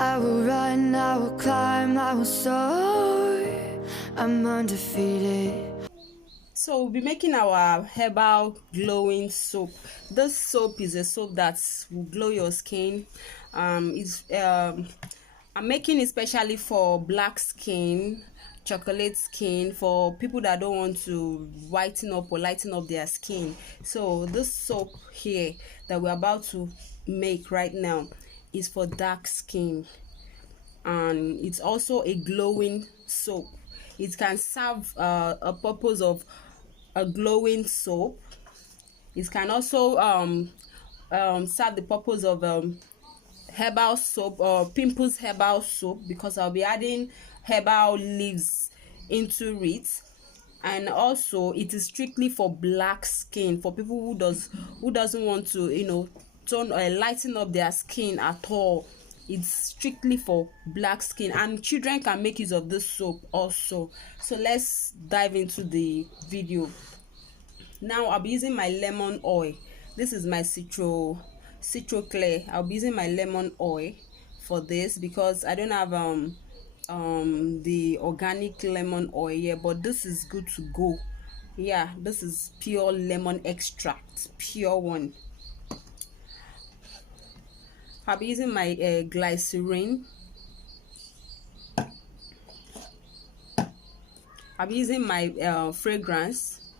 I will run, I will climb, I will soar. I'm undefeated. So we'll be making our herbal glowing soap. This soap is a soap that will glow your skin. I'm making it specially for black skin, chocolate skin, for people that don't want to whiten up or lighten up their skin. So this soap here that we're about to make right now is for dark skin, and it's also a glowing soap. It can serve a purpose of a glowing soap. It can also serve the purpose of herbal soap or pimples herbal soap, because I'll be adding herbal leaves into it. And also it is strictly for black skin, for people who doesn't want to, you know, tone or lighten up their skin at all. It's strictly for black skin, and children can make use of this soap also. So let's dive into the video. Now I'll be using my lemon oil. This is my citro clear. I'll be using my lemon oil for this because I don't have the organic lemon oil here, but this is good to go. Yeah, this is pure lemon extract, pure one. I'll be using my glycerin. I'll be using my fragrance.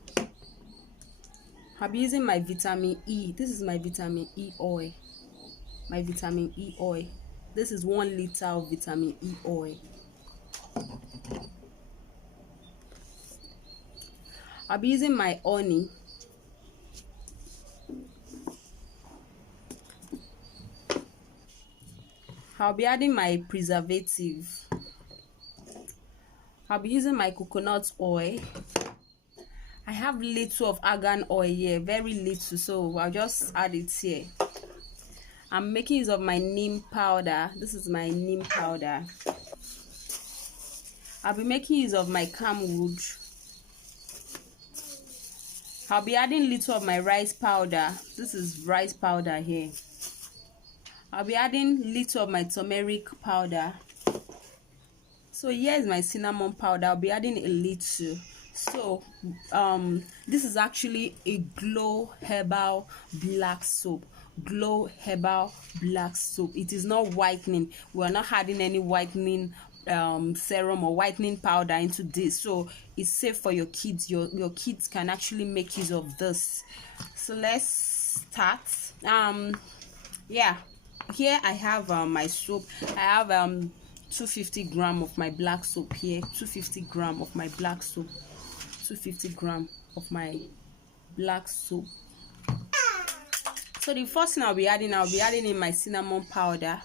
I'll be using my vitamin E. This is my vitamin E oil. My vitamin E oil. This is 1 liter of vitamin E oil. I'll be using my honey. I'll be adding my preservative. I'll be using my coconut oil. I have little of argan oil here, very little, so I'll just add it here. I'm making use of my neem powder. This is my neem powder. I'll be making use of my camwood. I'll be adding little of my rice powder. This is rice powder here. I'll be adding little of my turmeric powder. So here is my cinnamon powder. I'll be adding a little. So this is actually a glow herbal black soap. Glow herbal black soap. It is not whitening. We are not adding any whitening serum or whitening powder into this, so it's safe for your kids. Your kids can actually make use of this. So let's start. Yeah, here I have my soap. I have 250 gram of my black soap here. 250 gram of my black soap. 250 gram of my black soap. So the first thing I'll be adding in my cinnamon powder.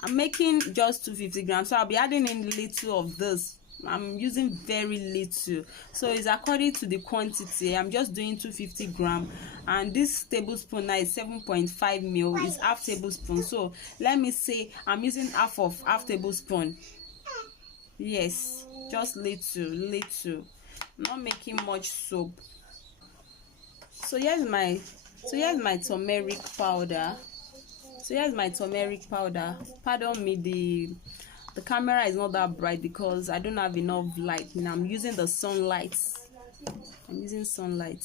I'm making just 250 grams, so I'll be adding in little of this. I'm using very little, so it's according to the quantity. I'm just doing 250 gram, and this tablespoon now is 7.5 ml, is half tablespoon. So let me say I'm using half tablespoon. Yes, just little. I'm not making much soap. So here's my turmeric powder. So here's my turmeric powder. Pardon me, the camera is not that bright because I don't have enough light. Now I'm using the sunlight. I'm using sunlight.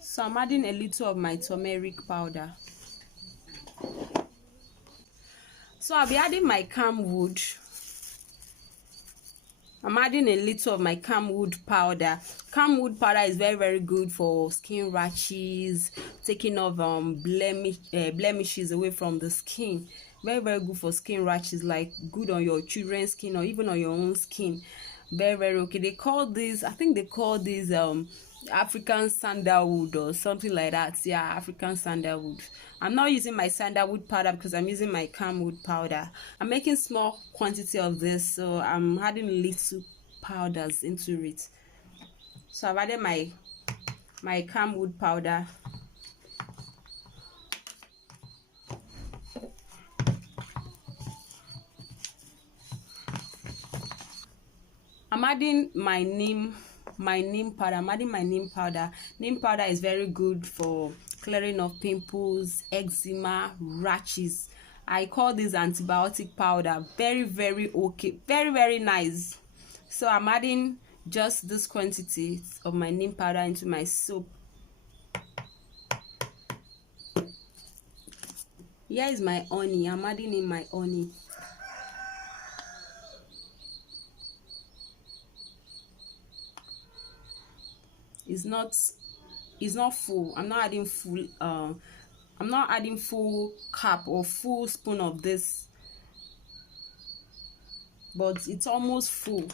So I'm adding a little of my turmeric powder. So I'll be adding my camwood. I'm adding a little of my camwood powder. Camwood powder is very good for skin rashes, taking off blemishes away from the skin. Very good for skin rashes, like good on your children's skin or even on your own skin. Very okay. They call this, I think they call this African sandalwood or something like that. Yeah, African sandalwood. I'm not using my sandalwood powder because I'm using my camwood powder. I'm making small quantity of this, so I'm adding little powders into it. So I've added my camwood powder. I'm adding my neem my neem powder. I'm adding my neem powder. Neem powder is very good for clearing of pimples, eczema, rashes. I call this antibiotic powder. Very, very okay. Very, very nice. So I'm adding just this quantity of my neem powder into my soap. Here is my honey. I'm adding in my honey. It's not full. I'm not adding full cup or full spoon of this, but it's almost full.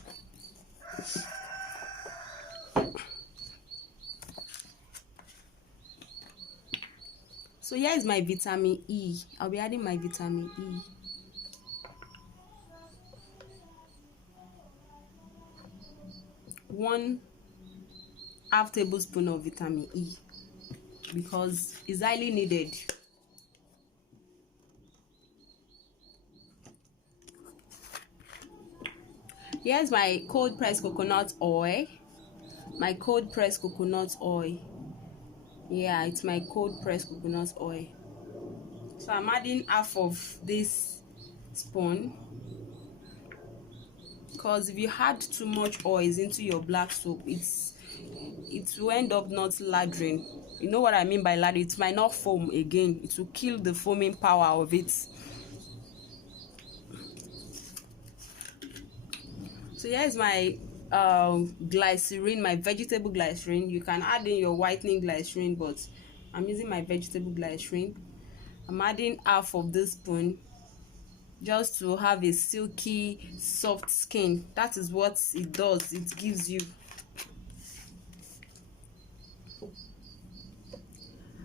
So here is my vitamin E. I'll be adding my vitamin E. One half tablespoon of vitamin E, because it's highly needed. Here's my cold pressed coconut oil. My cold pressed coconut oil. Yeah, it's my cold pressed coconut oil. So I'm adding half of this spoon, because if you add too much oils into your black soap, it will end up not lathering. You know what I mean by lather? It might not foam again. It will kill the foaming power of it. So here's my glycerin, my vegetable glycerin. You can add in your whitening glycerin, but I'm using my vegetable glycerin. I'm adding half of this spoon just to have a silky, soft skin. That is what it does. It gives you.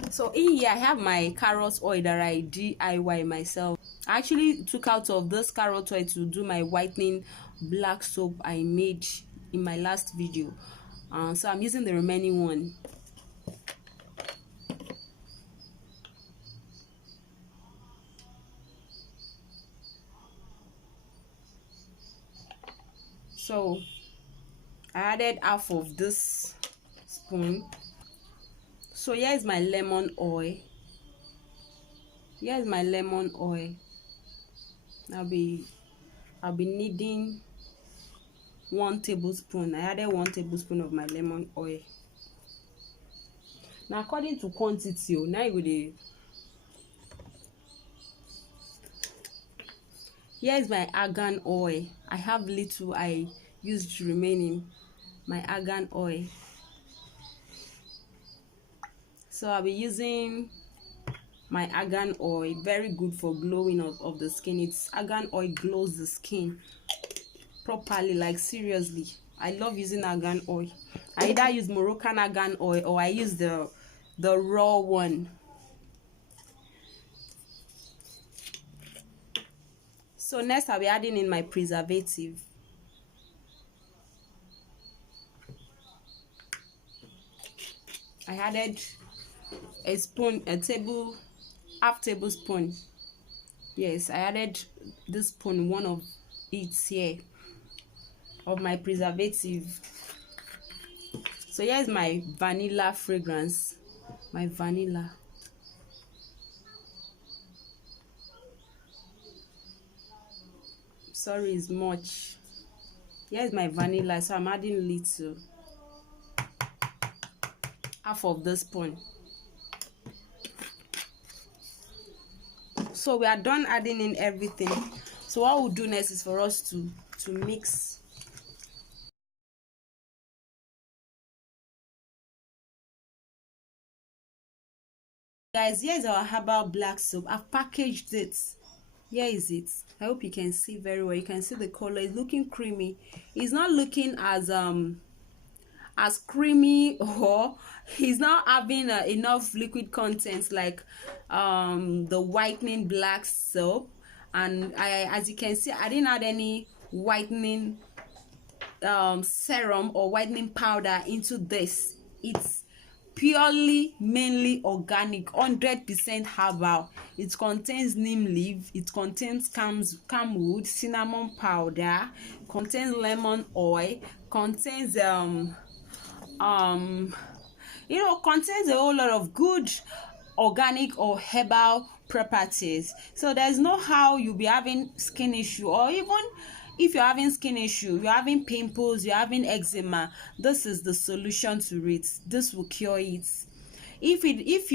So in here I have my carrot oil that I DIY myself. I actually took out of this carrot oil to do my whitening black soap I made in my last video. So I'm using the remaining one. So I added half of this spoon. So here is my lemon oil. Here is my lemon oil. I'll be needing 1 tablespoon. I added 1 tablespoon of my lemon oil. Now according to quantity, now you go. Here is my argan oil. I have little. I used remaining my argan oil. So I'll be using my argan oil. Very good for glowing of the skin. It's argan oil glows the skin properly, like seriously. I love using argan oil. I either use Moroccan argan oil or I use the raw one. So next I'll be adding in my preservative. I added a spoon, half tablespoon. Yes, I added this spoon, one of it here, of my preservative. So here's my vanilla fragrance. My vanilla. Sorry, it's much. Here's my vanilla. So I'm adding little. Half of the spoon. So we are done adding in everything. So what we'll do next is for us to mix. Guys, here's our herbal black soap. I've packaged it. Here is it. I hope you can see very well. You can see the color. It's looking creamy. It's not looking as creamy, or he's not having enough liquid content like the whitening black soap. And as you can see, I didn't add any whitening serum or whitening powder into this. It's purely mainly organic, 100% herbal. It contains neem leaf, it contains camwood, cinnamon powder, contains lemon oil, contains contains a whole lot of good organic or herbal properties. So there's no how you'll be having skin issue, or even if you're having skin issue, you're having pimples, you're having eczema, this is the solution to it. This will cure it. If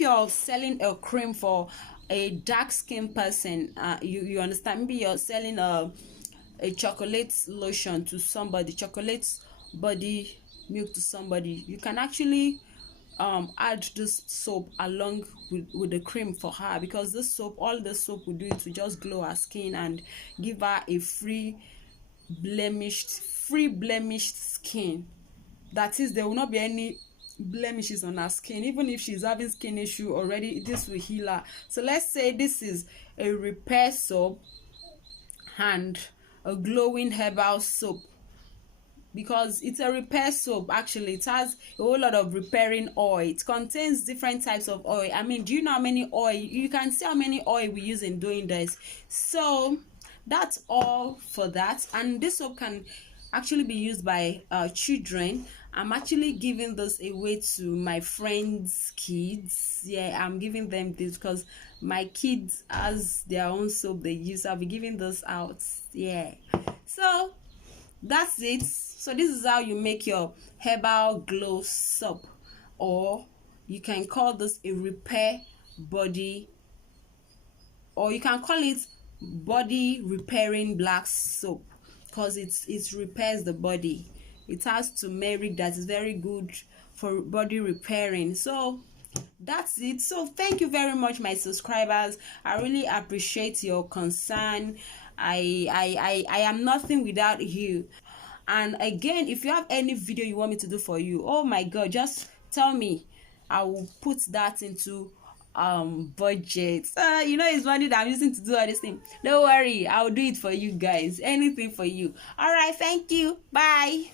you're selling a cream for a dark skin person, you understand, maybe you're selling a chocolate lotion to somebody, chocolate body milk to somebody, you can actually add this soap along with the cream for her, because this soap, all the soap will do it to just glow her skin and give her a free blemished skin. That is, there will not be any blemishes on her skin. Even if she's having skin issue already, this will heal her. So let's say this is a repair soap and a glowing herbal soap, because it's a repair soap. Actually, it has a whole lot of repairing oil. It contains different types of oil. I mean, do you know how many oil? You can see how many oil we use in doing this. So that's all for that. And this soap can actually be used by children. I'm actually giving this away to my friends' kids. Yeah, I'm giving them this because my kids has their own soap they use. I'll be giving this out. Yeah, so that's it. So this is how you make your herbal glow soap, or you can call this a repair body, or you can call it body repairing black soap, because it repairs the body. It has turmeric that is very good for body repairing. So that's it. So thank you very much, my subscribers. I really appreciate your concern. I am nothing without you. And again, if you have any video you want me to do for you, oh my god, just tell me. I will put that into budget. It's money that I'm using to do all this thing. Don't worry, I'll do it for you guys. Anything for you. All right, thank you. Bye.